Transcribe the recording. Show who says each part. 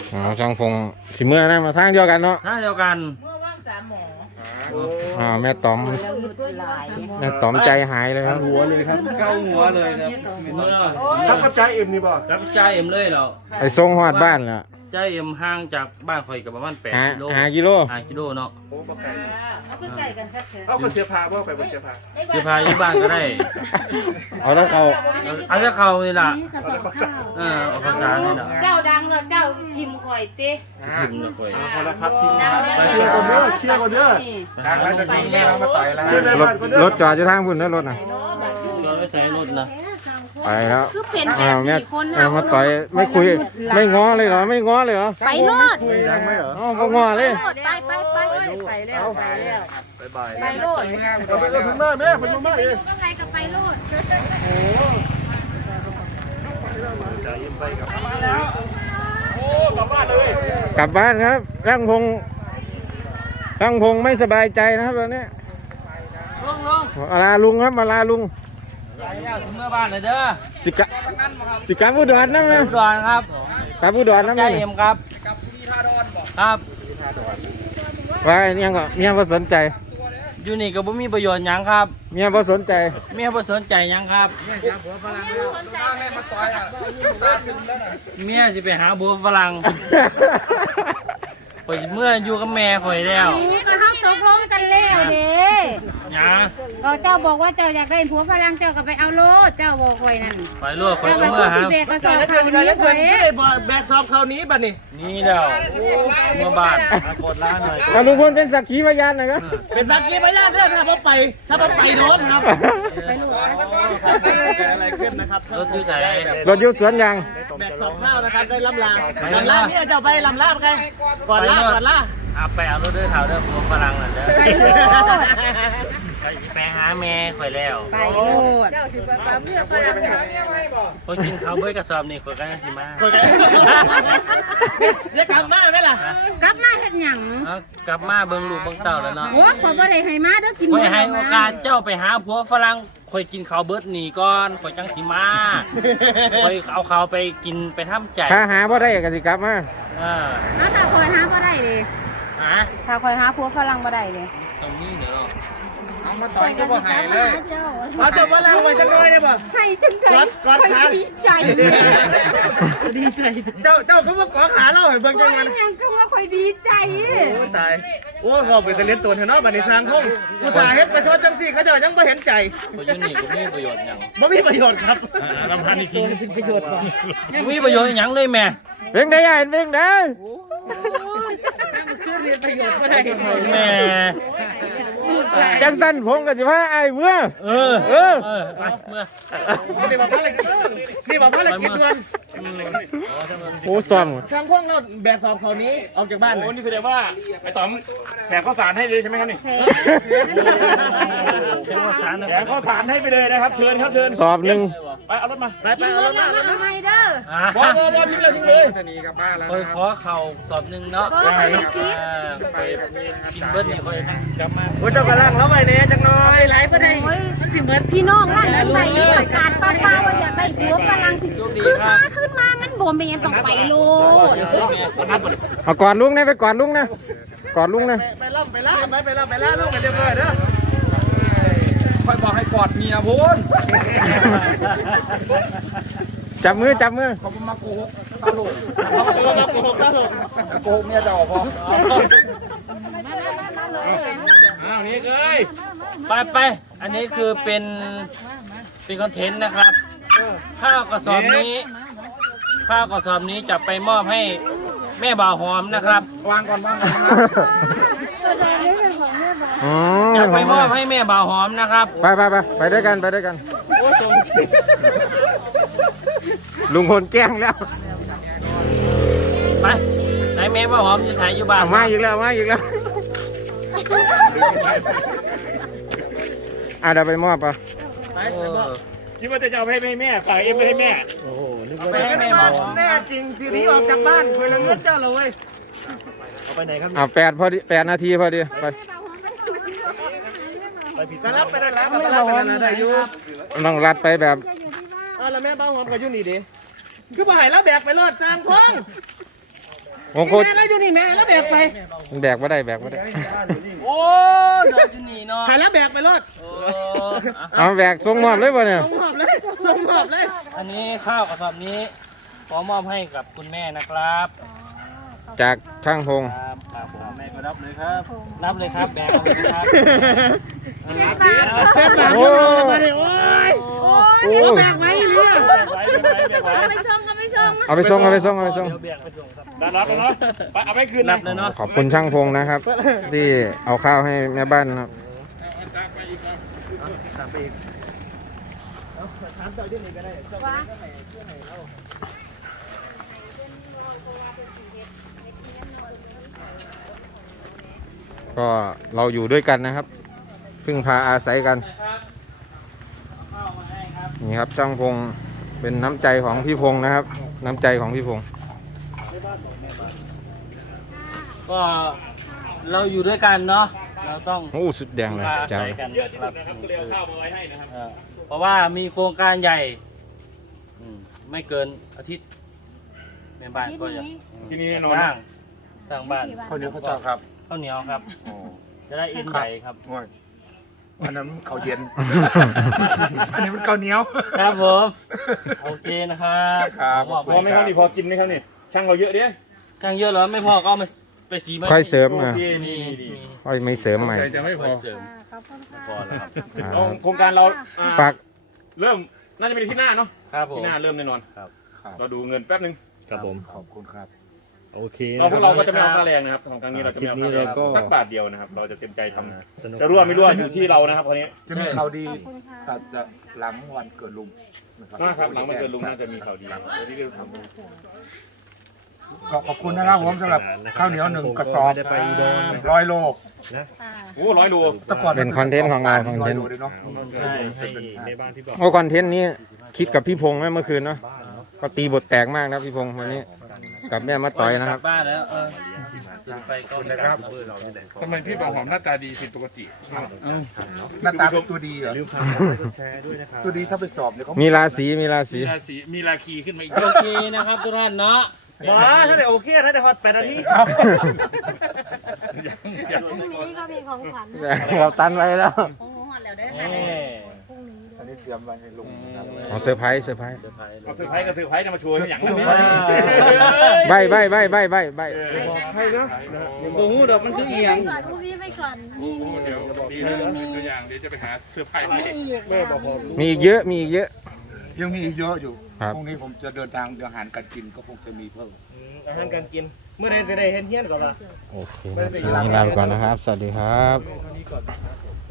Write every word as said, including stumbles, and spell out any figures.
Speaker 1: อ๋อช่างพงสิเมื่อนะมาทางเดียวกันเนาะ
Speaker 2: ทางเดียวกัน
Speaker 1: อ่าแม่ต๋อมแม่ต๋อมใจหายเลยครับ
Speaker 3: หัวเลยครับเก้าหัวเลยครับ
Speaker 2: เมื่อ
Speaker 3: ทับกับใจเอ็มนี่บ่
Speaker 2: รับใจเอ็มเลยเหรา
Speaker 1: ไปส่งฮอดบ้านแล้ว
Speaker 2: ใจเอ็มห่างจากบ้านข่อยกับประมาณแปด
Speaker 1: หา
Speaker 2: กิโล
Speaker 1: หากิโล
Speaker 2: ห้ากิโลเนาะ
Speaker 3: โอ้บ่ไก่
Speaker 4: เอาขึ้นไก่กันครับเชิญ
Speaker 3: เอาก็เสียพาบ่ไปบ่เสียพา
Speaker 2: เสื้อผ้าอยู่บ้านก็ได้
Speaker 1: เอาแล้วเขา
Speaker 2: เอาจะเข้านี่ล่ะ
Speaker 4: นี่กระสอบข้าว
Speaker 2: เออเอาภาษานี่ล่ะ
Speaker 4: เจ้าดังแล้วเจ้าทิมข่อยเต้
Speaker 2: ทิมนะข่อย
Speaker 3: พอแล้วครับที่เคลียร์ก่อนเด้อเคลียร์ก่อนเด้อ
Speaker 4: ดังแล้วจะกินแม่มาต่อยแล้ว
Speaker 1: รถรถจอดอยู่ทางพุ่นนะรถน่ะ
Speaker 2: เราไม่ใส่รถนะ
Speaker 1: ไปแล้ว
Speaker 4: คือเป็นแบ
Speaker 1: อ้า
Speaker 4: บ
Speaker 1: วแม่
Speaker 4: นี้คน
Speaker 1: เอามาต่อยไม่คุยไม่ง้อเลยเหรอไม่ง้อเลยเหรอ
Speaker 4: ไปโลด
Speaker 3: ดังไหมเหรอ
Speaker 1: อ๋อบ่ง้อเลย
Speaker 4: ไปไปไปไปแล้วไปแล้ว
Speaker 3: บ๊ายบาย
Speaker 4: ไปโลด
Speaker 3: เอาไปเลยคุณแม่แม่คุณแม่เอง
Speaker 4: ก็ใครก็ไปโลด
Speaker 3: ใจเย็นไปกับมาแล้วโอ้กลับบ้านเลย
Speaker 1: กลับบ้านครับช่างพงช่างพงไม่สบายใจนะครับตอนนี้
Speaker 2: ลุงลุง
Speaker 1: มาลาลุงครับมาลาลุง
Speaker 2: ไปแล้วถึงเมื่อบ้านเลยเด้อ
Speaker 1: สิกะสิกลับอุดรนะแม่
Speaker 2: อุดรครับ
Speaker 1: กลับอุดรนะ
Speaker 2: ใจ
Speaker 1: แม่
Speaker 2: เอ็มครับครับ
Speaker 1: ว่าไอ้เนี่ยก็เมียบ่สนใจ
Speaker 2: อยู่นี่ก็บ่มีประโยชน์หยังครับ
Speaker 1: เมียบ่สนใจ
Speaker 2: เมียบ่สนใจหยังครับเมียสิไปหาบัวฝรั่งข่อยเมื่ออยู่กับแม่ข่อยแล้ว
Speaker 4: ก็เฮาตกลงกันแล้วเด้
Speaker 2: หยา
Speaker 4: ก็เจ้าบอกว่าเจ้าอยากได้ผัวฝรั่งเจ้าก็ไปเอาโลดเจ้าบอกข่อยนั่น
Speaker 2: ไปลวกข่อย
Speaker 4: เจ้า
Speaker 2: ก็
Speaker 4: มัน
Speaker 2: เมื่อ
Speaker 4: สิ
Speaker 2: หา
Speaker 4: เบกกระสอบข้าวนี้ข่อย
Speaker 3: แบกซอบคราวนี้บัดนี้
Speaker 2: นี่แล้วเมื่อบ้าน
Speaker 3: กดล้านหน่อย
Speaker 1: เอาลุงพลเป็นสักขีพยานหน่อยครับ
Speaker 3: เป็นสักขีพยานเด้อถ้าบ่ไปถ้าบ่ไปโดนครับ
Speaker 4: ไปโลด
Speaker 3: อะไรขึ้นนะครับ
Speaker 2: รถอยู่ใส่
Speaker 1: รถอยุสวนยาง
Speaker 3: แบกซอบข้าวนะครับได้ลำลาลำลาเนี่ยเจ้าไปลำลาไปก่อนลาก่อนลา
Speaker 2: เอาไปเอารถเด้อเท่าเด้อบัวฝรั่งน่ะเด้อ
Speaker 4: ไปโลด
Speaker 2: ข่อยสิไปหาแม่ข่อยแล้ว
Speaker 4: ไปโลด
Speaker 2: ข่อยกินข้าวเบิดกระสอบนี่ข่อยก็ยังสิมา
Speaker 3: จะกลับมาไหมล่ะ
Speaker 4: กลับมาเฮ็ดหยัง
Speaker 2: เอากลับมาเบิ่งลูกเบิ่งเต้าแล้วเนาะ
Speaker 4: โอ้ขอยบ่ได้ให้มาเด้อกิน
Speaker 2: ข่อยให้โอกาสเจ้าไปหาผัวฝรั่งข่อยกินข้าวเบิดนี่ก่อนข่อยจังสิมาข่อยเอาข้าวไปกินไปทำใจ
Speaker 1: ถ้าหาบ่ได้ก็สิกลับมา
Speaker 2: อ่า
Speaker 4: ถ้าถ้าคอยหาบ่ได้เด้
Speaker 2: ฮะ
Speaker 4: ถ้าคอยหาผัวฝรั่งบ่ได้เด้
Speaker 2: ตรงนี้เดี๋ยวเรา
Speaker 4: ต่อยก็บ่หายเลย
Speaker 3: เอาตัวมาลางไว้จังน้อยได้ป่ะ
Speaker 4: ให้จังได๋
Speaker 3: ก่อนก่อนขา
Speaker 4: ดีใจ
Speaker 3: ดีใจเจ้าเจ้าก็มาขอขาเล่าให้เบิ่ง
Speaker 4: ค
Speaker 3: จั
Speaker 4: อย
Speaker 3: งมัน
Speaker 4: ยังคือว่าคอยดีใจ
Speaker 3: โอ้ตายโอ้เราไปเล่นตัวเถอะเนาะบัดนี้สร้างห้องอุตส่าห์เฮ็ดประชดจังซี่เขาเจ้ายังบ่เห็นใจ
Speaker 2: ข่อยอยู่นี่ก็มีประโยชน์หยัง
Speaker 3: บ่มีประโยชน์ครับ
Speaker 2: ลำพันอีกทีมีประโยชน์มีประโยชน์หยังเลยแม่
Speaker 1: เพ่งได้ยายเพ่งได้
Speaker 2: แม่
Speaker 1: จังสั้นผมก็สิพาไอ้เมื่อ
Speaker 2: เออ
Speaker 1: เออ
Speaker 2: เออไปเมื่อ
Speaker 3: นี่บอกภารกิจนี่บอกภารกิจด่วน
Speaker 1: โอ้ซ้อม
Speaker 3: ทางพวกเราแบกสอบเขานี้ออกจากบ้าน
Speaker 5: โอ้นี่แสดงว่าไอ้ต๋อมแถมข้าวสารให้เลยใช่ไหมครับนี่
Speaker 2: เรียกว่าสารนะ
Speaker 5: แถมข้าวสารให้ไปเลยนะครับ เชิญครับเชิญ
Speaker 1: สอบหนึ่ง
Speaker 5: ไปเอารถมา
Speaker 3: ไปไป
Speaker 4: กิน
Speaker 3: เอา
Speaker 4: เบิ
Speaker 3: ร
Speaker 4: ด
Speaker 3: ถ
Speaker 4: แล้
Speaker 3: มาว
Speaker 4: มาเอาให้เด้อ
Speaker 2: อ่า
Speaker 5: บอบอบอทิ้งเลยทิ้งเลย
Speaker 2: คอยขอเข่าสอบหนึ่งเนาะ
Speaker 4: ก็ให้ได้กิน
Speaker 2: เออไปกินเบิ้ลนี่คอยนั่งกลับมา
Speaker 3: โอ้เจ้ากำลังเข้าไปเนี่ยจังน้อยไหลไปได้
Speaker 4: โอ้ยมันสิเหมือนพี่น้องร่างกันไปประกาศป้าป้าว่าอยากได้ผัวฝรั่งสิขึ้นมาขึ้นมางั้นบ่แม่นต้องไปโลด
Speaker 1: เอาก่อนลุงนะไปก่อนลุงนะก่อนลุงนะ
Speaker 3: ไปล่ำไปล่ำไปไปล่ำไปล่ำลูกกันเรียบร้อยเด้อ
Speaker 5: คอยบอกให้กอดเมียพูน
Speaker 1: จับมือจับมือ
Speaker 5: เขามาโกหกตลก
Speaker 3: เราโกหกซะถูก
Speaker 5: โกหกเมียเจ้าพอ
Speaker 3: อ้าวนี่เอ้ย
Speaker 2: ไปไปอันนี้คือเป็นเป็นคอนเทนต์นะครับ ข้าวกระสอบนี้ ข้าวกระสอบนี้จะไปมอบให้แม่บ่าวหอมนะครับ
Speaker 5: วางก่อนวางก่อน
Speaker 1: อ๋อ
Speaker 2: จะไปมอบให้แม่บ่าวหอมนะครับ
Speaker 1: ไปไปไปไปด้วยกันไปด้วยกัน ลุงพลแกล้งแล้ว
Speaker 2: ไปไหนแม่บ่าวหอมจะถ่ายอยู่บ้าน
Speaker 1: เอามาอีกแล้วมาอีกแล้วอ่ะเดี๋ยวไปมอบป่ะ
Speaker 2: เออ
Speaker 5: คิดว่าจะเอาไปให้แม่ฝากเอ็มไปให้แม่
Speaker 2: ไปให้แม่บ่าวหอม
Speaker 3: แน่จริงทีนี้ออกจากบ้านคุยละเงินเจ้าเลยเว้ยเอาไปไหนครับ
Speaker 1: อ่ะแปดพอดีแปดนาทีพอดีไป
Speaker 3: ไปผิดกันแล้วไปได้แล้วไปได้แล้วไปได้ได้อยู่
Speaker 1: ต้องรัดไปแบบ
Speaker 3: เออแล้วแม่บ้าหอมกับยุ่นี่ดิคือบ่หายแล้วแบกไปรอดจางพง
Speaker 1: โอ้โห
Speaker 3: แม่แล้วอยู่นี่แม่แล้วแบกไป
Speaker 1: แบกไม่ได้แบกไม่ได้
Speaker 2: โอ้เดินอยู่นี่เนาะ
Speaker 3: หายแล้วแบกไปรอด
Speaker 2: โอ้
Speaker 1: เอาแบกส่งมอบเลยป่ะเนี่ย
Speaker 3: ส่งหอบเลยส่งหอบเลย
Speaker 2: อันนี้ข้าวกระสอบนี้ขอมอบให้กับคุณแม่นะครับ
Speaker 1: จากช่างพง
Speaker 2: ครับครับผมแม่ก็รับเลยครับรับเลยครับแบกเอาเลยครับ
Speaker 3: แบกหลัง
Speaker 1: โอ้
Speaker 3: มาเลยโอ้ย
Speaker 4: โอ้ย
Speaker 1: โอ้
Speaker 3: แบกไว้เรือ
Speaker 2: แบกไว้แบกไว้แบกไว้
Speaker 4: เอาไปส่งเอาไปส่ง
Speaker 1: เอาไปส่งเอาไปส่งเอาไปส่ง
Speaker 2: เดี๋ยวแบกไปส่งครับ
Speaker 5: ได้รับแล้วเนาะไปเอาไปคืน
Speaker 2: นั
Speaker 5: นะ
Speaker 2: บเลยเนาะ
Speaker 1: ขอบคุณช่างพงนะครับ ที่เอาข้าวให้แม่บ้านนะครับก็เราอยู่ด้วยกันนะครับพึ่งพาอาศัยกัน
Speaker 2: ครับเอาข้าวมาให้ครับ
Speaker 1: นี่ครับช่างพงเป็นน้ำใจของพี่พงนะครับ น้ำใจของพี่พง
Speaker 2: ก็เราอยู่ด้วยกันเนาะเราต้อง
Speaker 1: โอ้สุดแดงเลย
Speaker 2: พาอา
Speaker 1: จ้า
Speaker 2: ศัยกันนะครับ
Speaker 5: ก็เลยเอาข้าวมาไว้ให้นะครับ
Speaker 2: เออเพราะว่ามีโครงการใหญ่อืมไม่เกินอาทิตย์แม่บ้านก็จะ
Speaker 5: ที่นี่แน่น
Speaker 2: ส
Speaker 5: อน
Speaker 2: ร้างสร้างบ้าน
Speaker 6: ข้าวเหนียวข้าวเจ้าครับ
Speaker 2: ข้าวเหนียวครับ จะได้เอ็นใหญ่ครับ
Speaker 6: โอ้ยอันนั้นข้าวเย็น อันนี้มันข้าวเหนียว
Speaker 2: ครับผมโอเคนะครับ
Speaker 6: ครับ
Speaker 2: ผมบอก
Speaker 5: พอไหมครับนี่พอกินไหมครับนี่ช่างเราเยอะดิ
Speaker 2: ช่างเยอะเหรอไม่พอก็เอามาไปสีมา
Speaker 1: ค่อยเสริม
Speaker 5: โอ
Speaker 1: อ่ะ
Speaker 5: เค
Speaker 2: มี
Speaker 5: นี่ดี
Speaker 2: มี
Speaker 1: ค่อยไม่เสริมใหม่
Speaker 5: ใจจะไม่พ
Speaker 2: ค่
Speaker 5: อ
Speaker 2: อยเสริม
Speaker 4: ขอบคุณค่ะ
Speaker 2: พอแล้วครับ
Speaker 1: อ่า
Speaker 5: โครงการเราอ่า
Speaker 1: ฝาก
Speaker 5: เริ่มน่าจะเป็นที่หน้าเนาะ
Speaker 2: ครับผม
Speaker 5: ที่หน้าเริ่มแน่นอน
Speaker 2: ครับ
Speaker 5: เราดูเงินแป๊บนึง
Speaker 2: ครับผม
Speaker 6: ขอบคุณครับ
Speaker 5: โอเคเราพวกเราก็จะไม่เอาค่าแรงนะครับของครั้งนี้เราจะไม่เอาค่าแรง
Speaker 2: คลิปนี้เราก็
Speaker 5: สักบาทเดียวนะครับ เราจะเต็มใจทำจะรั่วไม่รั่วอยู่ที่เรานะครับคราวนี้
Speaker 6: จะมีข่าวดี
Speaker 4: ขอบคุณค่ะ
Speaker 6: แต่จะหลังวันเกิดลุงนะครับ
Speaker 5: นะครับหลังมันเกิดลุงน่าจะมีข่าวดีเดี๋ยวนี้เราทำ
Speaker 6: ก็ขอบคุณนะครับผมสำหรับข้าวเหนียวหนึ่งกระสอบร้อยโล
Speaker 5: โอ้ร้อยโล
Speaker 6: แต่ก่อน
Speaker 1: เป็นคอนเทนต์ของเราคอนเทนต์
Speaker 6: ร้ยโลเลยเนาะ
Speaker 2: ใช่
Speaker 1: โอ้คอนเทนต์นี้คิดกับพี่พงษ์ไหมเมื่อคืนเนาะก็ตีบทแตกมากนะพี่พงษ์วันนี้กับแม่มาต่อยนะครับ
Speaker 2: กลับ้านแล้วเออไปก็ไม่กลับ
Speaker 7: ทำไมพี่บ่าวหอมหน้าตาดีผิดปกติ
Speaker 6: หน้าตาเป็นตัวดีเหรอตัวดีถ้าไปสอบเนี่ยเขา
Speaker 1: มีราศีมีราศี
Speaker 7: มีราศีมีราคีขึ้นมาอีก
Speaker 2: โอเคนะครับทุกท่านเนาะ
Speaker 3: ว้าถ้าได้โอเคถ้าได้ฮอตแปดนาที
Speaker 4: พรุ่งนี้ก็มีของขวัญ
Speaker 1: เราตันไว้แล้ว
Speaker 4: ของหนูหอดแล้วได้
Speaker 2: เอ้
Speaker 4: ค่ะพรุ่งนี้
Speaker 6: อันนี้เตรียมไว้ให้ลุงนะครับ
Speaker 1: เอาเซอร์ไพรส์เซอร์ไพรส์
Speaker 2: เซอร์ไพรส์
Speaker 5: เอาเซอร์ไพรส์กับเซอร์ไพรส์จะมาโชว์อย่างนี้
Speaker 1: ใบใบใบใบใบใบ
Speaker 3: ให้เนาะโอ้โหดอกมันคือเอียง
Speaker 4: ก่อนพรุ่งนี้ไปก่อนมี
Speaker 7: เดี๋ยวดีนะเป็นตัวอย่างเดี๋ยวจะไปหาเสื้อผ้าให้
Speaker 4: อีกแม่บอก
Speaker 1: มีอีกเยอะมีอีกเยอะ
Speaker 6: ยังมีอีกเยอะอยู่
Speaker 1: ครับ
Speaker 6: พรุ่งนี้ผมจะเดินทางเดี๋ยวอาหารการกินก็คงจะมีเพิ่ม
Speaker 3: อาหารการกิน เมื่อใดจะได้เห็นเฮี้ยนก่อนละ
Speaker 1: โอเคครับคลิปนี้ลาไปก่อนนะครับ สวัสดีครับ
Speaker 3: เท่านี้ก่อน